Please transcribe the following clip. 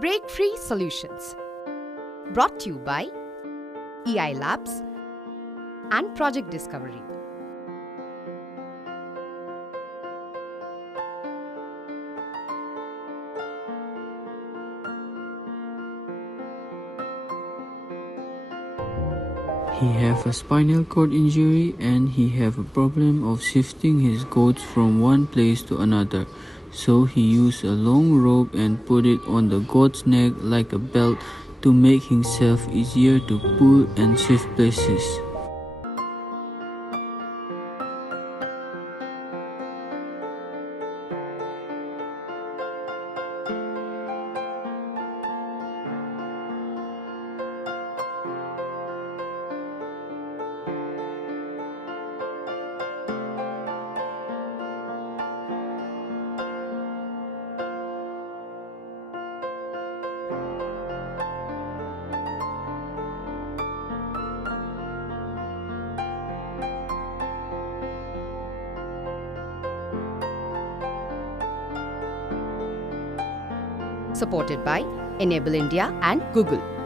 Breakfreesolutions, brought to you by eiLabs and Project Discovery. He have a spinal cord injury and he have a problem of shifting his goats from one place to another. So he used a long rope and put it on the goat's neck like a belt to make himself easier to pull and shift places. Supported by Enable India and Google.